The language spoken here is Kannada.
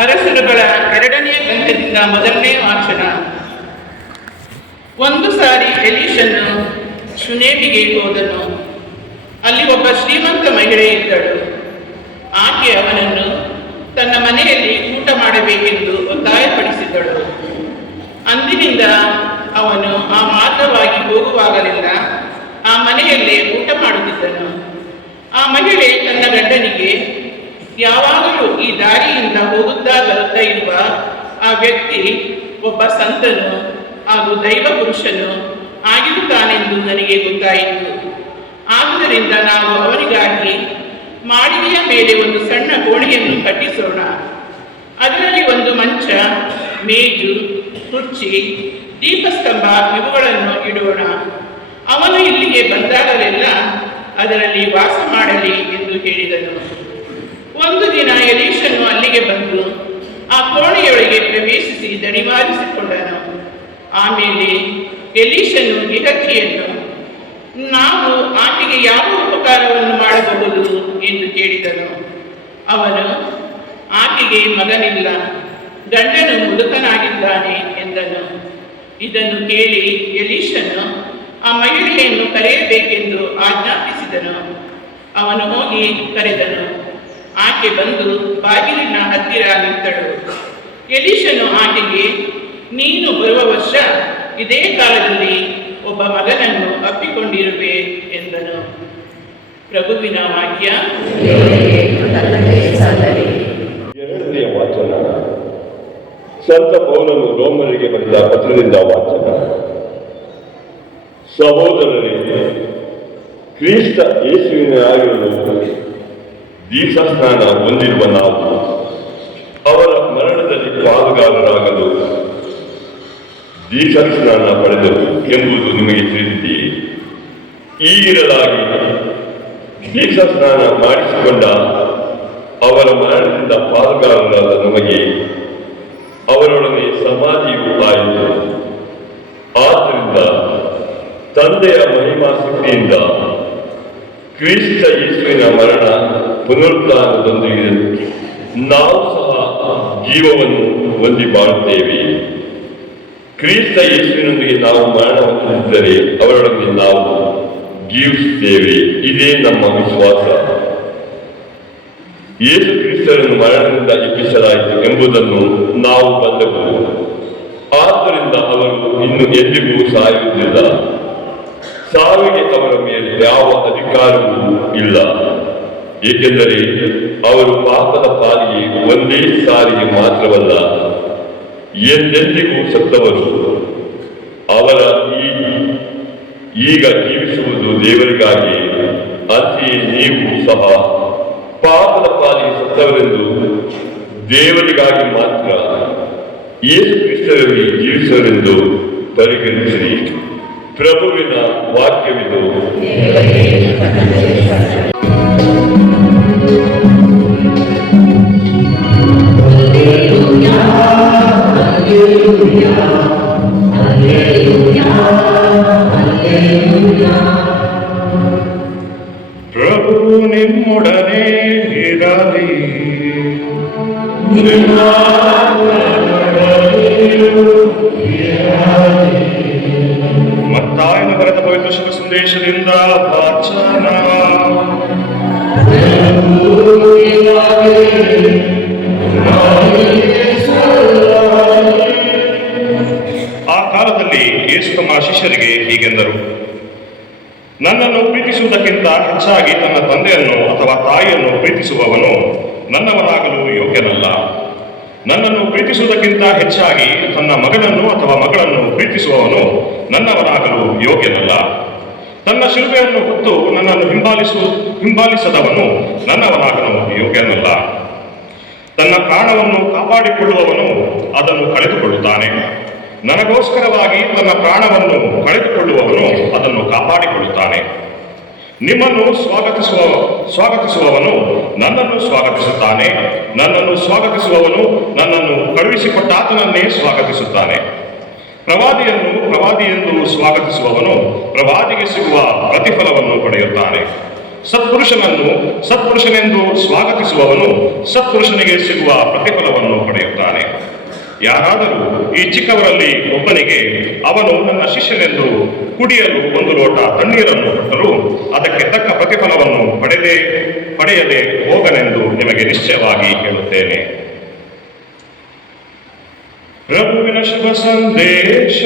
ಅರಸರುಗಳ 2ನೇ ಗ್ರಂಥದಿಂದ 1ನೇ ವಾಚನ. ಒಂದು ಸಾರಿ ಎಲೀಷನು ಶುನೇಮಿಗೆ ಹೋದನು. ಅಲ್ಲಿ ಒಬ್ಬ ಶ್ರೀಮಂತ ಮಹಿಳೆ ಇದ್ದಳು. ಆಕೆ ಅವನನ್ನು ತನ್ನ ಮನೆಯಲ್ಲಿ ಊಟ ಮಾಡಬೇಕೆಂದು ಒತ್ತಾಯಪಡಿಸಿದ್ದಳು. ಅಂದಿನಿಂದ ಅವನು ಆ ಮಾರ್ಗವಾಗಿ ಹೋಗುವಾಗಲೆಲ್ಲ ಆ ಮನೆಯಲ್ಲೇ ಊಟ ಮಾಡುತ್ತಿದ್ದನು. ಆ ಮಹಿಳೆ ತನ್ನ ಗಂಡನಿಗೆ, ಯಾವಾಗಲೂ ಈ ದಾರಿಯಿಂದ ಹೋಗುತ್ತಾ ಬರುತ್ತಾ ಇರುವ ಆ ವ್ಯಕ್ತಿ ಒಬ್ಬ ಸಂತನು ಹಾಗೂ ದೈವ ಪುರುಷನು ಆಗಿರುತ್ತಾನೆಂದು ನನಗೆ ಗೊತ್ತಾಯಿತು. ಆದ್ದರಿಂದ ನಾವು ಅವನಿಗಾಗಿ ಮಾಳಿಗೆಯ ಮೇಲೆ ಒಂದು ಸಣ್ಣ ಕೋಣೆಯನ್ನು ಕಟ್ಟಿಸೋಣ. ಅದರಲ್ಲಿ ಒಂದು ಮಂಚ, ಮೇಜು, ಕುರ್ಚಿ, ದೀಪಸ್ತಂಭ ಇವುಗಳನ್ನು ಇಡೋಣ. ಅವನು ಇಲ್ಲಿಗೆ ಬಂದಾಗಲೆಲ್ಲ ಅದರಲ್ಲಿ ವಾಸ ಮಾಡಲಿ ಎಂದು ಹೇಳಿದನು. ಒಂದು ದಿನ ಎಲೀಷನು ಅಲ್ಲಿಗೆ ಬಂದು ಆ ಕೋಣೆಯೊಳಗೆ ಪ್ರವೇಶಿಸಿ ದಣಿವಾರಿಸಿಕೊಂಡನು. ಆಮೇಲೆ ಎಲೀಷನು ಗೆಹಜಿಯನ್ನು, ನಾವು ಆಕೆಗೆ ಯಾವ ಉಪಕಾರವನ್ನು ಮಾಡಬಹುದು ಎಂದು ಕೇಳಿದನು. ಅವನು, ಆಕೆಗೆ ಮಗನಿಲ್ಲ, ಗಂಡನು ಮುದುಕನಾಗಿದ್ದಾನೆ ಎಂದನು. ಇದನ್ನು ಕೇಳಿ ಎಲೀಷನು ಆ ಮಹಿಳೆಯನ್ನು ಕರೆಯಬೇಕೆಂದು ಆಜ್ಞಾಪಿಸಿದನು. ಅವನು ಹೋಗಿ ಕರೆದನು. ಆಕೆ ಬಂದು ಬಾಗಿಲಿನ ಹತ್ತಿರ ನಿಂತಳು. ಎಲೀಷನು ಆಕೆಗೆ, ನೀನು ಬರುವ ವರ್ಷ ಇದೇ ಕಾಲದಲ್ಲಿ ಒಬ್ಬ ಮಗನನ್ನು ಅಪ್ಪಿಕೊಂಡಿರುವೆ ಎಂದನು. ಪ್ರಭುವಿನ ವಾಕ್ಯ. 2ನೇ ವಾಚನ. ಸಂತ ಪೌಲನು ರೋಮರಿಗೆ ಬರೆದ ಪತ್ರದಿಂದ ವಾಚನ. ಸಹೋದರರೇ, ಕ್ರಿಸ್ತ ಯೇಸುವಿನ ಆಗಿರಲು ದೀಕ್ಷಾಸ್ನಾನ ಹೊಂದಿರುವ ನಾವು ಅವರ ಮರಣದಲ್ಲಿ ಪಾಲುಗಾರರಾಗಲು ದೀಕ್ಷಾಸ್ನಾನ ಪಡೆದರು ಎಂಬುದು ನಿಮಗೆ ತಿಳಿದಿದೆಯೇ? ಈಗಿರಲಾಗಿ ದೀಕ್ಷಾಸ್ನಾನ ಮಾಡಿಸಿಕೊಂಡ ಅವರ ಮರಣದಿಂದ ಪಾಲುಗಾರರಾದ ನಮಗೆ ಅವರೊಡನೆ ಸಮಾಧಿಯೂ ಆಯಿತು. ಆದ್ದರಿಂದ ತಂದೆಯ ಮಹಿಮಾಸಕ್ತಿಯಿಂದ ಕ್ರಿಸ್ತ ಯೇಸುವಿನ ಮರಣ ಪುನರುತ್ಥಾನದೊಂದಿಗೆ ನಾವು ಸಹ ಜೀವವನ್ನು ಹೊಂದಿ ಬಾಳುತ್ತೇವೆ. ಕ್ರಿಸ್ತ ಯೇಸುವಿನೊಂದಿಗೆ ನಾವು ಮರಣ ಹೊಂದಿದ್ದರೆ ಅವರೊಡನೆ ನಾವು ಜೀವಿಸುತ್ತೇವೆ. ಇದೇ ನಮ್ಮ ವಿಶ್ವಾಸ. ಯೇಸು ಕ್ರಿಸ್ತರನ್ನು ಮರಣದಿಂದ ಎಬ್ಬಿಸಲಾಯಿತು ಎಂಬುದನ್ನು ನಾವು ಬಲ್ಲೆವು. ಆದ್ದರಿಂದ ಅವರು ಇನ್ನು ಎಂದಿಗೂ ಸಾಯುವುದಿಲ್ಲ. ಸಾವಿಗೆ ಅವರ ಮೇಲೆ ಯಾವ ಅಧಿಕಾರವೂ ಇಲ್ಲ, ಏಕೆಂದರೆ ಅವರು ಪಾಪದ ಪಾಲಿಗೆ ಒಂದೇ ಸಾರಿಗೆ ಮಾತ್ರವಲ್ಲ, ಎಂದೆಂದಿಗೂ ಸತ್ತವರು. ಅವರ ಈಗ ಜೀವಿಸುವುದು ದೇವರಿಗಾಗಿ, ಅಂತೆಯೇ ನೀವು ಸಹ ಪಾಪದ ಪಾಲಿಗೆ ಸತ್ತವರೆಂದು ದೇವರಿಗಾಗಿ ಮಾತ್ರ ಯೇಸು ಕ್ರಿಸ್ತರಲ್ಲಿ ಜೀವಿಸುವರೆಂದು ಪರಿಗಣಿಸಿರಿ. ಪ್ರಭುವಿನ ವಾಕ್ಯವಿದು. ಪ್ರಭು ನಿಮ್ಮೊಡನೆ ಇರಲಿ. ಮತ್ತಾಯನ ಬರೆದ ಪವಿತ್ರ ಶುಭ ಸಂದೇಶದಿಂದ ವಾಚನ. ಆ ಕಾಲದಲ್ಲಿ ಯೇಸು ತಮ್ಮ ಶಿಷ್ಯರಿಗೆ ಹೀಗೆಂದರು, ನನ್ನನ್ನು ಪ್ರೀತಿಸುವುದಕ್ಕಿಂತ ಹೆಚ್ಚಾಗಿ ತನ್ನ ತಂದೆಯನ್ನು ಅಥವಾ ತಾಯಿಯನ್ನು ಪ್ರೀತಿಸುವವನು ನನ್ನವನಾಗಲು ಯೋಗ್ಯನಲ್ಲ. ನನ್ನನ್ನು ಪ್ರೀತಿಸುವುದಕ್ಕಿಂತ ಹೆಚ್ಚಾಗಿ ತನ್ನ ಮಗನನ್ನು ಅಥವಾ ಮಗಳನ್ನು ಪ್ರೀತಿಸುವವನು ನನ್ನವನಾಗಲು ಯೋಗ್ಯನಲ್ಲ. ತನ್ನ ಶಿಲುಬೆಯನ್ನು ಹೊತ್ತು ನನ್ನನ್ನು ಹಿಂಬಾಲಿಸದವನು ನನ್ನವನಾಗಲು ಯೋಗ್ಯನಲ್ಲ. ತನ್ನ ಪ್ರಾಣವನ್ನು ಕಾಪಾಡಿಕೊಳ್ಳುವವನು ಅದನ್ನು ಕಳೆದುಕೊಳ್ಳುತ್ತಾನೆ. ನನಗೋಸ್ಕರವಾಗಿ ತನ್ನ ಪ್ರಾಣವನ್ನು ಕಳೆದುಕೊಳ್ಳುವವನು ಅದನ್ನು ಕಾಪಾಡಿಕೊಳ್ಳುತ್ತಾನೆ. ನಿಮ್ಮನ್ನು ಸ್ವಾಗತಿಸುವವನು ನನ್ನನ್ನು ಸ್ವಾಗತಿಸುತ್ತಾನೆ. ನನ್ನನ್ನು ಸ್ವಾಗತಿಸುವವನು ನನ್ನನ್ನು ಕಳುಹಿಸಿಕೊಟ್ಟಾತನನ್ನೇ ಸ್ವಾಗತಿಸುತ್ತಾನೆ. ಪ್ರವಾದಿಯೆಂದು ಸ್ವಾಗತಿಸುವವನು ಪ್ರವಾದಿಗೆ ಸಿಗುವ ಪ್ರತಿಫಲವನ್ನು ಪಡೆಯುತ್ತಾನೆ. ಸತ್ಪುರುಷನೆಂದು ಸ್ವಾಗತಿಸುವವನು ಸತ್ಪುರುಷನಿಗೆ ಸಿಗುವ ಪ್ರತಿಫಲವನ್ನು ಯಾರಾದರೂ ಈ ಚಿಕ್ಕವರಲ್ಲಿ ಒಬ್ಬನಿಗೆ ಅವನು ನನ್ನ ಶಿಷ್ಯನೆಂದು ಕುಡಿಯಲು ಒಂದು ಲೋಟ ತಣ್ಣೀರನ್ನು ಕೊಟ್ಟರೂ ಅದಕ್ಕೆ ತಕ್ಕ ಪ್ರತಿಫಲವನ್ನು ಪಡೆಯದೆ ಹೋಗನೆಂದು ನಿಮಗೆ ನಿಶ್ಚಯವಾಗಿ ಹೇಳುತ್ತೇನೆ. ಪ್ರಭುವಿನ ಶುಭ ಸಂದೇಶ.